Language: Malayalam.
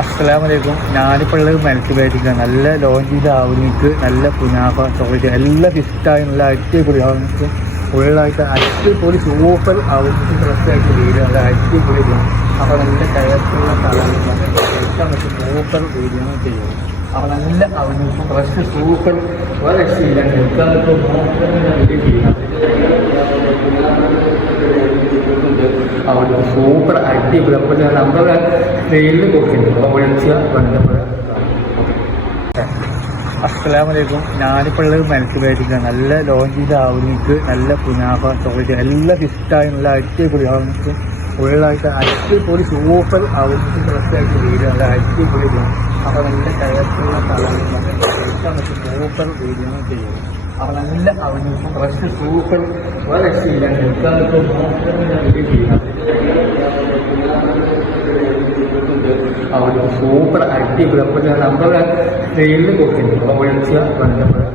അസ്സലാമലൈക്കും. ഞാനിപ്പോൾ ഉള്ളത് മെൽക്ക് ബേക്കിലാണ്. നല്ല ലോഞ്ച് ചെയ്ത ആവുനിക്ക് നല്ല കുനാഫ ചോക്ലേറ്റ് എല്ലാം ഇഷ്ടമായി. നല്ല അടിപൊളി ആവുനിക്ക് ഫുള്ളായിട്ട് അടിപൊളി സൂപ്പർ ആവുനിക്ക് ഫ്രഷായിട്ട് വീഡിയോ നല്ല അടിപൊളി ചെയ്യണം. അപ്പോൾ നല്ല ടയർക്കുള്ള കളറിലാണ് കഴിക്കാൻ പറ്റും. സൂപ്പർ വീഡിയോ ചെയ്യും. അപ്പോൾ നല്ല ആവുനിക്ക് ഫ്രഷ് സൂപ്പർ ഒരു രക്ഷയില്ല. നിൽക്കാനൊക്കെ വീഡിയോ ചെയ്യണം. അവിടെ സൂപ്പർ അടിപൊളി. അപ്പോൾ നമ്മുടെ ട്രെയിനിൽ കൊടുക്കുന്നുണ്ട്. അപ്പോൾ വിളിച്ച് ബന്ധപ്പെടുക. അസ്സലാമലൈക്കും. ഞാനിപ്പോൾ ഉള്ളത് മെൽക്ക് ബേക്കിലാണ്. നല്ല ലോഞ്ച് ചെയ്ത ആവുനിക്ക് നല്ല കുനാഫ ചോക്ലേറ്റ് എല്ലാം ഇഷ്ടമായി. നല്ല അടിപൊളി ആവുനിക്ക് ഫുള്ളായിട്ട് അടിപൊളി സൂപ്പർ ആവുനിക്ക് ഫ്രഷായിട്ട് വീഡിയോ നല്ല അടിപൊളി ചെയ്യണം. അപ്പോൾ നല്ല ടയർക്കുള്ള കളറിലാണ് കഴിക്കാൻ പറ്റും. സൂപ്പർ വീഡിയോ ചെയ്യും. അപ്പോൾ നല്ല ആവുനിക്ക് ഫ്രഷ് സൂപ്പർ ഒരു രക്ഷയില്ല. നിൽക്കാനൊക്കെ വീഡിയോ ചെയ്യണം. അവിടെ സൂപ്പർ അടിപൊളി. അപ്പോൾ നമ്മുടെ ട്രെയിനിൽ കൊടുക്കുന്നുണ്ട്. അപ്പോൾ വിളിച്ച് ബന്ധപ്പെടുക.